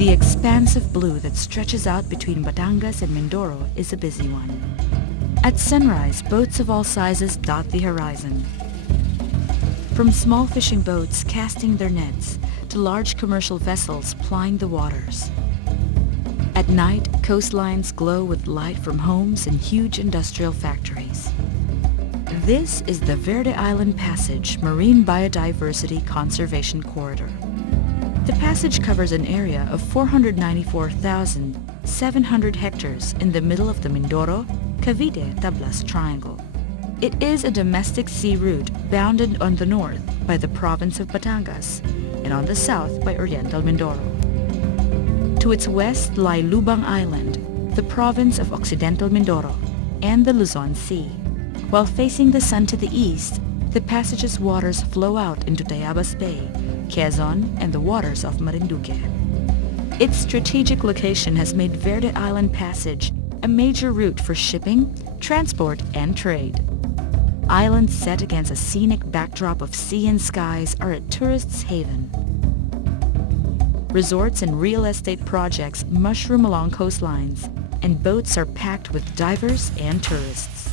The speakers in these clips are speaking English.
The expanse of blue that stretches out between Batangas and Mindoro is a busy one. At sunrise, boats of all sizes dot the horizon. From small fishing boats casting their nets to large commercial vessels plying the waters. At night, coastlines glow with light from homes and huge industrial factories. This is the Verde Island Passage Marine Biodiversity Conservation Corridor. The passage covers an area of 494,700 hectares in the middle of the Mindoro, Cavite-Tablas Triangle. It is a domestic sea route bounded on the north by the province of Batangas and on the south by Oriental Mindoro. To its west lie Lubang Island, the province of Occidental Mindoro, and the Luzon Sea. While facing the sun to the east, the passage's waters flow out into Tayabas Bay, Quezon, and the waters of Marinduque. Its strategic location has made Verde Island Passage a major route for shipping, transport, and trade. Islands set against a scenic backdrop of sea and skies are a tourist's haven. Resorts and real estate projects mushroom along coastlines, and boats are packed with divers and tourists.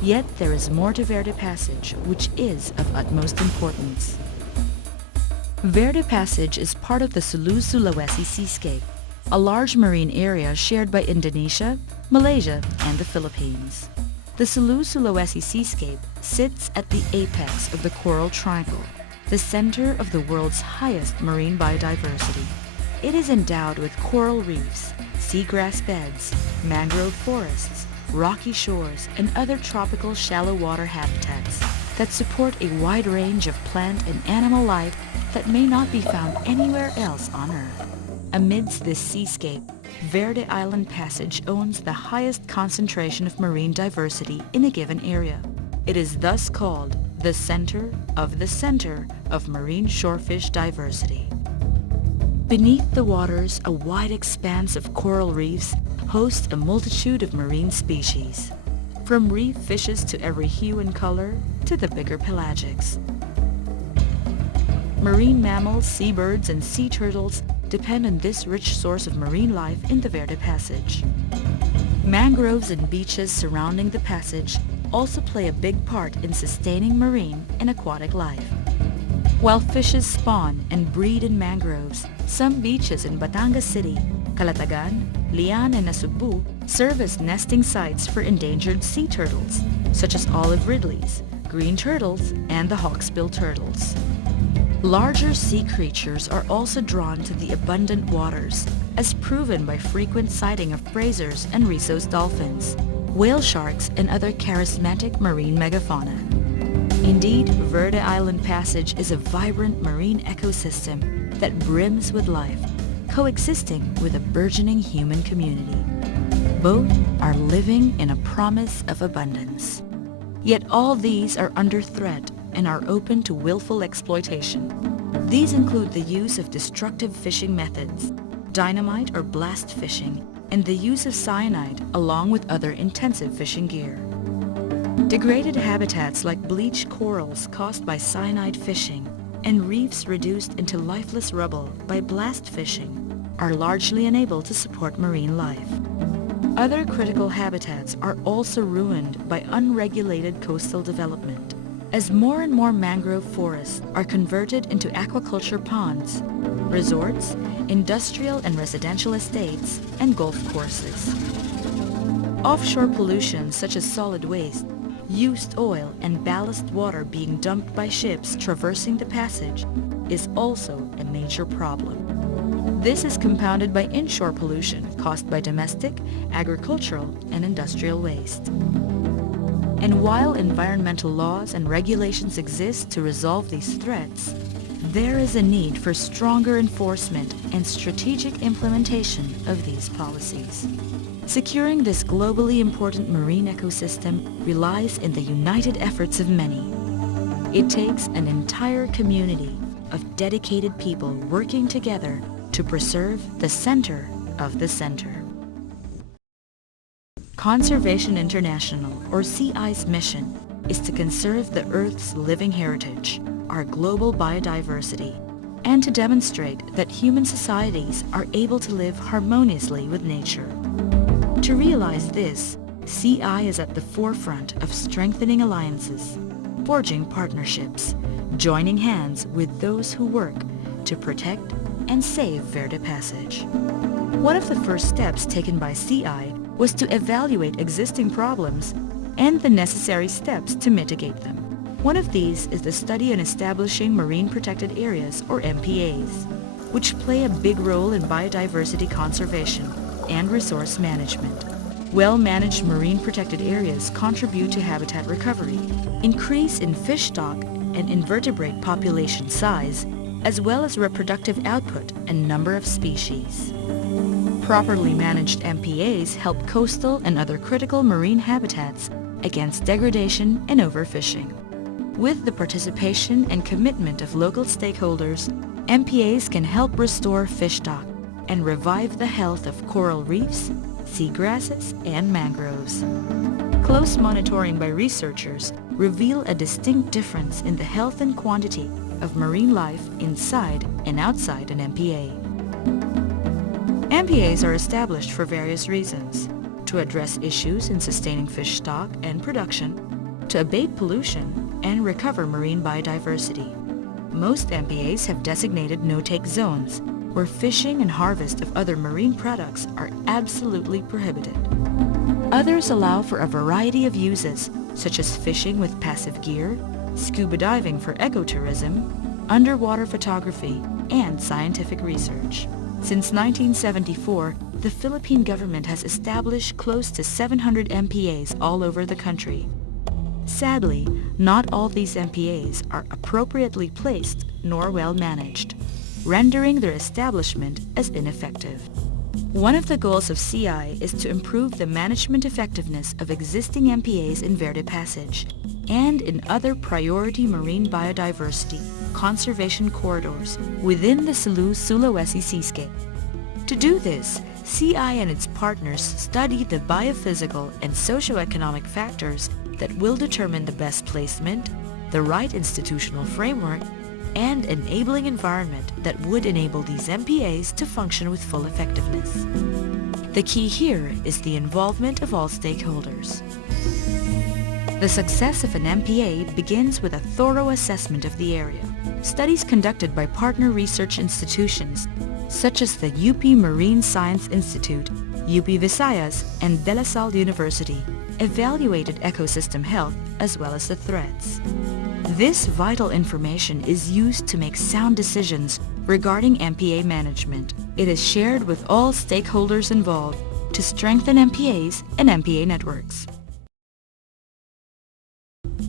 Yet there is more to Verde Passage, which is of utmost importance. Verde Passage is part of the Sulu-Sulawesi Seascape, a large marine area shared by Indonesia, Malaysia, and the Philippines. The Sulu-Sulawesi Seascape sits at the apex of the Coral Triangle, the center of the world's highest marine biodiversity. It is endowed with coral reefs, seagrass beds, mangrove forests, rocky shores, and other tropical shallow water habitats that support a wide range of plant and animal life that may not be found anywhere else on Earth. Amidst this seascape, Verde Island Passage owns the highest concentration of marine diversity in a given area. It is thus called the center of marine shorefish diversity. Beneath the waters, a wide expanse of coral reefs hosts a multitude of marine species, from reef fishes to every hue and color to the bigger pelagics. Marine mammals, seabirds, and sea turtles depend on this rich source of marine life in the Verde Passage. Mangroves and beaches surrounding the passage also play a big part in sustaining marine and aquatic life. While fishes spawn and breed in mangroves, some beaches in Batangas City, Calatagan, Lian, and Nasugbu serve as nesting sites for endangered sea turtles, such as olive ridleys, green turtles, and the hawksbill turtles. Larger sea creatures are also drawn to the abundant waters, as proven by frequent sighting of Fraser's and Risso's dolphins, whale sharks, and other charismatic marine megafauna. Indeed, Verde Island Passage is a vibrant marine ecosystem that brims with life, coexisting with a burgeoning human community. Both are living in a promise of abundance. Yet all these are under threat and are open to willful exploitation. These include the use of destructive fishing methods, dynamite or blast fishing, and the use of cyanide along with other intensive fishing gear. Degraded habitats like bleached corals caused by cyanide fishing and reefs reduced into lifeless rubble by blast fishing are largely unable to support marine life. Other critical habitats are also ruined by unregulated coastal development, as more and more mangrove forests are converted into aquaculture ponds, resorts, industrial and residential estates, and golf courses. Offshore pollution such as solid waste, used oil, and ballast water being dumped by ships traversing the passage is also a major problem. This is compounded by inshore pollution caused by domestic, agricultural, and industrial waste. And while environmental laws and regulations exist to resolve these threats, there is a need for stronger enforcement and strategic implementation of these policies. Securing this globally important marine ecosystem relies in the united efforts of many. It takes an entire community of dedicated people working together to preserve the center of the center. Conservation International, or CI's mission, is to conserve the Earth's living heritage, our global biodiversity, and to demonstrate that human societies are able to live harmoniously with nature. To realize this, CI is at the forefront of strengthening alliances, forging partnerships, joining hands with those who work to protect and save Verde Passage. One of the first steps taken by CI was to evaluate existing problems and the necessary steps to mitigate them. One of these is the study on establishing marine protected areas, or MPAs, which play a big role in biodiversity conservation and resource management. Well-managed marine protected areas contribute to habitat recovery, increase in fish stock and invertebrate population size, as well as reproductive output and number of species. Properly managed MPAs help coastal and other critical marine habitats against degradation and overfishing. With the participation and commitment of local stakeholders, MPAs can help restore fish stock and revive the health of coral reefs, seagrasses, and mangroves. Close monitoring by researchers reveal a distinct difference in the health and quantity of marine life inside and outside an MPA. MPAs are established for various reasons: to address issues in sustaining fish stock and production, to abate pollution, and recover marine biodiversity. Most MPAs have designated no-take zones, where fishing and harvest of other marine products are absolutely prohibited. Others allow for a variety of uses, such as fishing with passive gear, scuba diving for ecotourism, underwater photography, and scientific research. Since 1974, the Philippine government has established close to 700 MPAs all over the country. Sadly, not all these MPAs are appropriately placed nor well managed, rendering their establishment as ineffective. One of the goals of CI is to improve the management effectiveness of existing MPAs in Verde Passage and in other priority marine biodiversity conservation corridors within the Sulawesi seascape. To do this, CI and its partners study the biophysical and socioeconomic factors that will determine the best placement, the right institutional framework, and enabling environment that would enable these MPAs to function with full effectiveness. The key here is the involvement of all stakeholders. The success of an MPA begins with a thorough assessment of the area. Studies conducted by partner research institutions such as the UP Marine Science Institute, UP Visayas, and De La Salle University evaluated ecosystem health as well as the threats. This vital information is used to make sound decisions regarding MPA management. It is shared with all stakeholders involved to strengthen MPAs and MPA networks.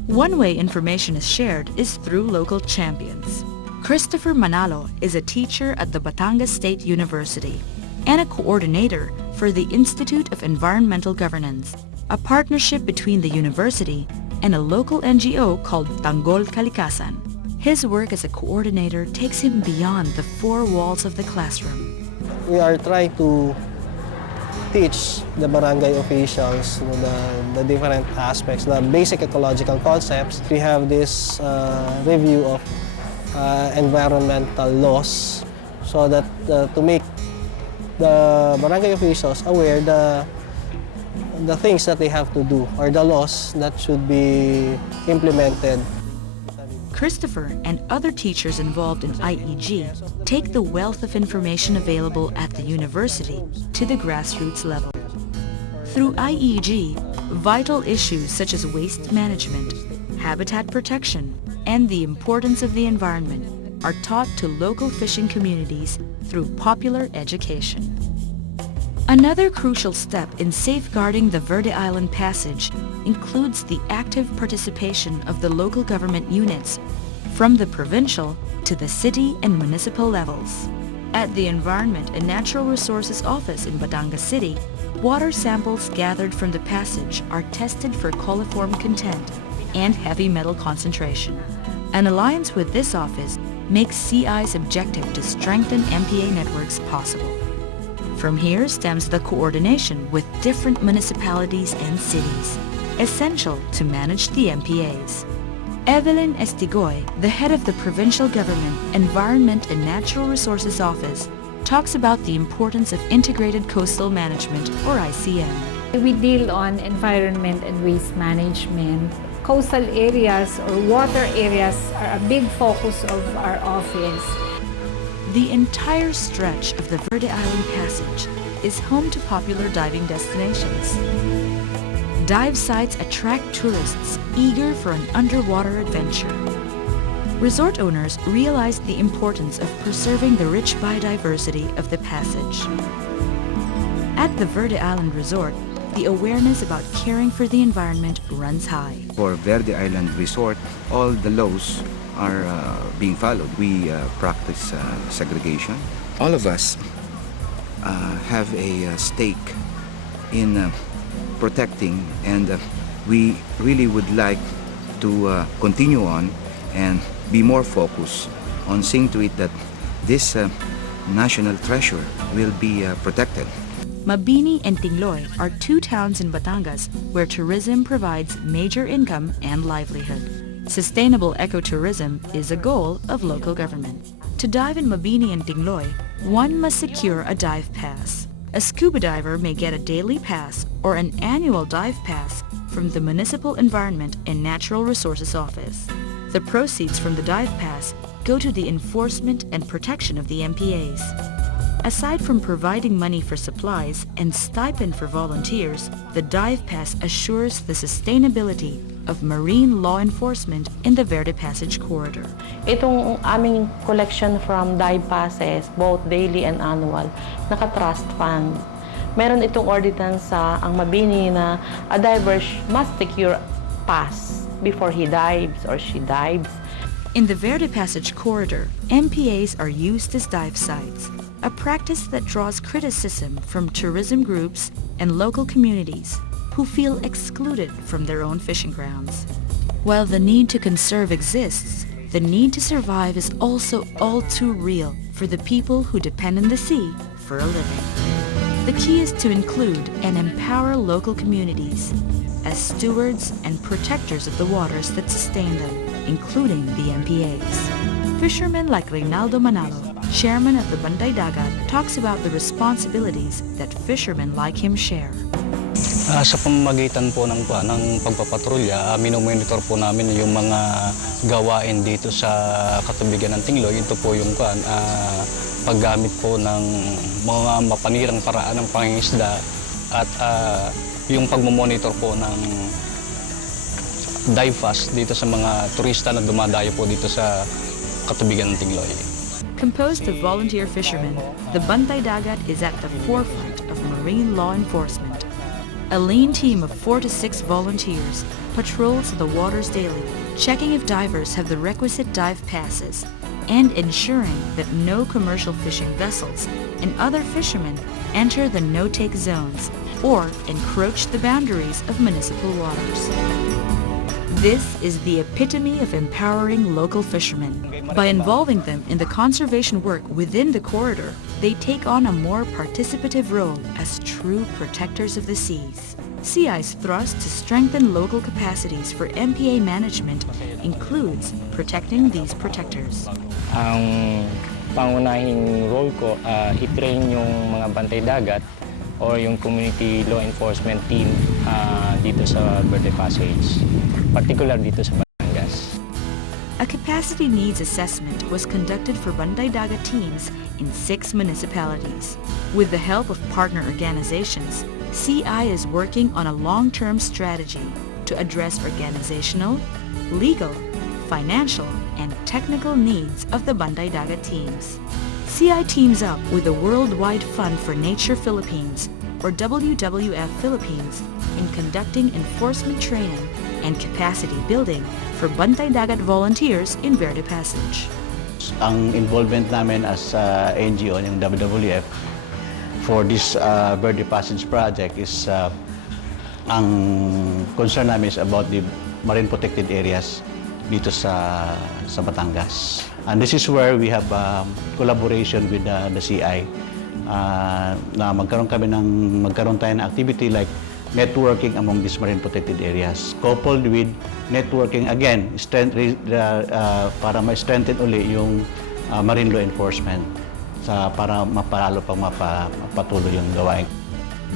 One way information is shared is through local champions. Christopher Manalo is a teacher at the Batangas State University and a coordinator for the Institute of Environmental Governance, a partnership between the university and a local NGO called Tanggol Kalikasan. His work as a coordinator takes him beyond the four walls of the classroom. We are trying to teach the barangay officials the different aspects, the basic ecological concepts. We have this review of environmental laws so that to make the barangay officials aware the things that they have to do or the laws that should be implemented. Christopher and other teachers involved in IEG take the wealth of information available at the university to the grassroots level. Through IEG, vital issues such as waste management, habitat protection, and the importance of the environment are taught to local fishing communities through popular education. Another crucial step in safeguarding the Verde Island Passage includes the active participation of the local government units from the provincial to the city and municipal levels. At the Environment and Natural Resources Office in Batangas City, water samples gathered from the passage are tested for coliform content and heavy metal concentration. An alliance with this office makes CI's objective to strengthen MPA networks possible. From here stems the coordination with different municipalities and cities, essential to manage the MPAs. Evelyn Estigoy, the head of the Provincial Government Environment and Natural Resources Office, talks about the importance of integrated coastal management, or ICM. We deal on environment and waste management. Coastal areas or water areas are a big focus of our office. The entire stretch of the Verde Island Passage is home to popular diving destinations. Dive sites attract tourists eager for an underwater adventure. Resort owners realize the importance of preserving the rich biodiversity of the passage. At the Verde Island Resort, the awareness about caring for the environment runs high. For Verde Island Resort, all the laws are being followed. We practice segregation. All of us have a stake in protecting, and we really would like to continue on and be more focused on seeing to it that this national treasure will be protected. Mabini and Tingloy are two towns in Batangas where tourism provides major income and livelihood. Sustainable ecotourism is a goal of local government. To dive in Mabini and Tingloy, one must secure a dive pass. A scuba diver may get a daily pass or an annual dive pass from the Municipal Environment and Natural Resources Office. The proceeds from the dive pass go to the enforcement and protection of the MPAs. Aside from providing money for supplies and stipend for volunteers, the dive pass assures the sustainability of marine law enforcement in the Verde Passage corridor. Itong aming collection from dive passes, both daily and annual, naka-trust fund. Meron itong ordinance sa ang Mabini na a diver must secure pass before he dives or she dives. In the Verde Passage corridor, MPAs are used as dive sites, a practice that draws criticism from tourism groups and local communities who feel excluded from their own fishing grounds. While the need to conserve exists, the need to survive is also all too real for the people who depend on the sea for a living. The key is to include and empower local communities as stewards and protectors of the waters that sustain them, including the MPAs. Fishermen like Reynaldo Manalo, chairman of the Bantay Dagat, talks about the responsibilities that fishermen like him share. Sa pamamagitan po ng pagpapatrolya, minomonitor po namin yung mga gawain dito sa katubigan ng Tingloy. Ito po yung paggamit po ng mga mapanirang paraan ng pangingisda at yung pagmamonitor po ng dive fast dito sa mga turista na dumadayo po dito sa katubigan ng Tingloy. Composed of volunteer fishermen, the Bantay Dagat is at the forefront of marine law enforcement. A lean team of 4 to 6 volunteers patrols the waters daily, checking if divers have the requisite dive passes and ensuring that no commercial fishing vessels and other fishermen enter the no-take zones or encroach the boundaries of municipal waters. This is the epitome of empowering local fishermen. By involving them in the conservation work within the corridor, they take on a more participative role as true protectors of the seas. CI's thrust to strengthen local capacities for MPA management includes protecting these protectors. Ang pangunahing role ko, i-train yung mga bantay dagat or yung community law enforcement team dito sa Verde Passage, particular dito sa Batangas. A capacity needs assessment was conducted for Bantay Dagat teams in 6 municipalities. With the help of partner organizations, CI is working on a long-term strategy to address organizational, legal, financial, and technical needs of the Bantay Dagat teams. CI teams up with the Worldwide Fund for Nature Philippines, or WWF Philippines, in conducting enforcement training and capacity building for Bantay Dagat volunteers in Verde Passage. Ang involvement namin as NGO ng WWF for this Verde Passage project is ang concern namin is about the marine protected areas dito sa Batangas. And this is where we have collaboration with the CI na magkaroon tayo ng activity like networking among these marine protected areas. Coupled with networking, again, para ma-strengthen uli yung marine law enforcement para mapalalo pang mapatuloy yung gawain.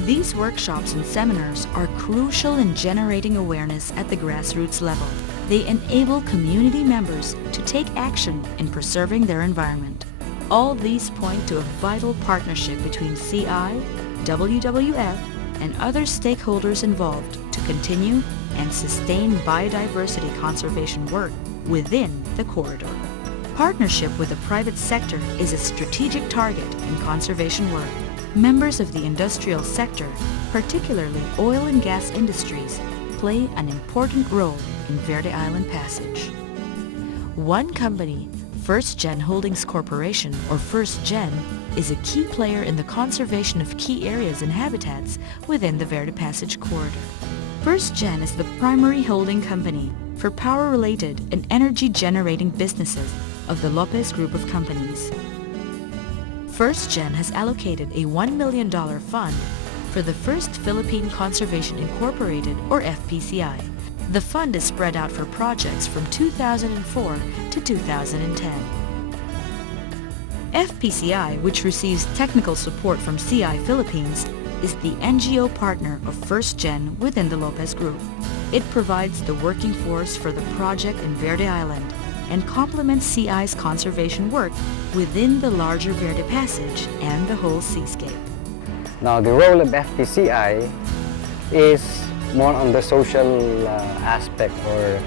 These workshops and seminars are crucial in generating awareness at the grassroots level. They enable community members to take action in preserving their environment. All these point to a vital partnership between CI, WWF, and other stakeholders involved to continue and sustain biodiversity conservation work within the corridor. Partnership with the private sector is a strategic target in conservation work. Members of the industrial sector, particularly oil and gas industries, play an important role in Verde Island Passage. One company, First Gen Holdings Corporation, or First Gen, is a key player in the conservation of key areas and habitats within the Verde Passage corridor. First Gen is the primary holding company for power-related and energy-generating businesses of the Lopez Group of companies. First Gen has allocated a $1 million fund for the First Philippine Conservation Incorporated, or FPCI. The fund is spread out for projects from 2004 to 2010. FPCI, which receives technical support from CI Philippines, is the NGO partner of First Gen within the Lopez Group. It provides the working force for the project in Verde Island and complements CI's conservation work within the larger Verde Passage and the whole seascape. Now, the role of FPCI is more on the social aspect or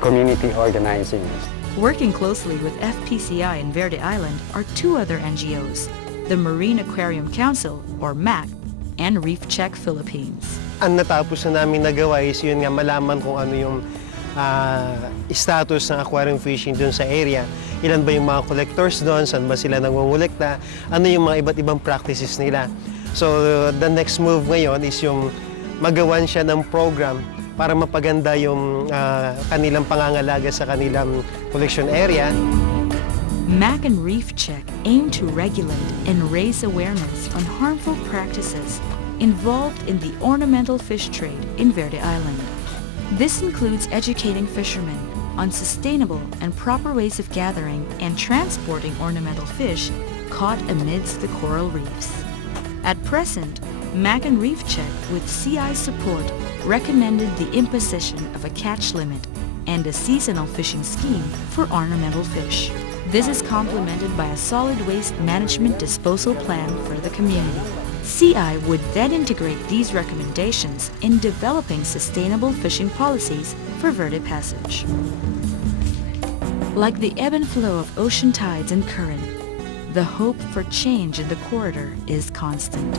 community organizing. Working closely with FPCI in Verde Island are two other NGOs, the Marine Aquarium Council, or MAC, and Reef Check Philippines. Ang natapos na namin nagawa is yun nga malaman kung ano yung status ng aquarium fishing doon sa area. Ilan ba yung mga collectors doon, saan ba sila nangungulekta, ano yung mga iba't ibang practices nila. So the next move ngayon is yung magawan siya ng program para mapaganda yung kanilang pangangalaga sa kanilang collection area. MAC and Reef Check aim to regulate and raise awareness on harmful practices involved in the ornamental fish trade in Verde Island. This includes educating fishermen on sustainable and proper ways of gathering and transporting ornamental fish caught amidst the coral reefs. At present, MAC and Reef Check, with CI support, recommended the imposition of a catch limit and a seasonal fishing scheme for ornamental fish. This is complemented by a solid waste management disposal plan for the community. CI would then integrate these recommendations in developing sustainable fishing policies for Verde Passage. Like the ebb and flow of ocean tides and current, the hope for change in the corridor is constant.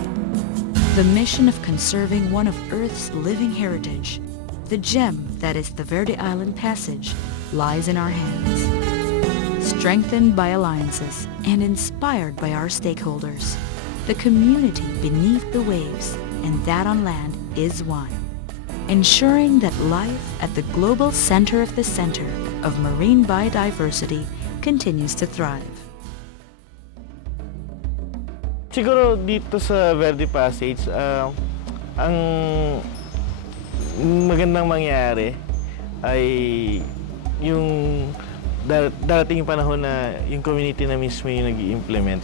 The mission of conserving one of Earth's living heritage, the gem that is the Verde Island Passage, lies in our hands. Strengthened by alliances and inspired by our stakeholders, the community beneath the waves and that on land is one, ensuring that life at the global center of the center of marine biodiversity continues to thrive. Siguro dito sa Verde Passage, ang magandang mangyari ay yung darating yung panahon na yung community na mismo yung nag-i-implement.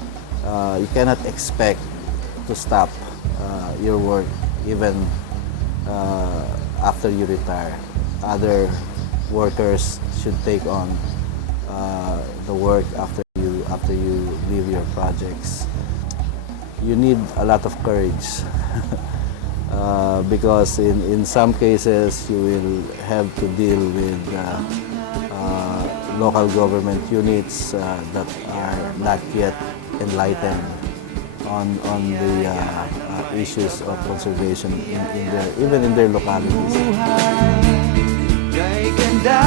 You cannot expect to stop your work even after you retire. Other workers should take on the work after you leave your projects. You need a lot of courage because in some cases you will have to deal with local government units that are not yet enlightened on the issues of conservation even in their localities. Kay ganda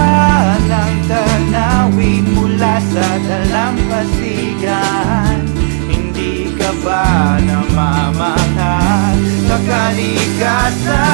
ng tanawin mula sa dalampasigan, hindi ka ba namamangha sa kalikasan?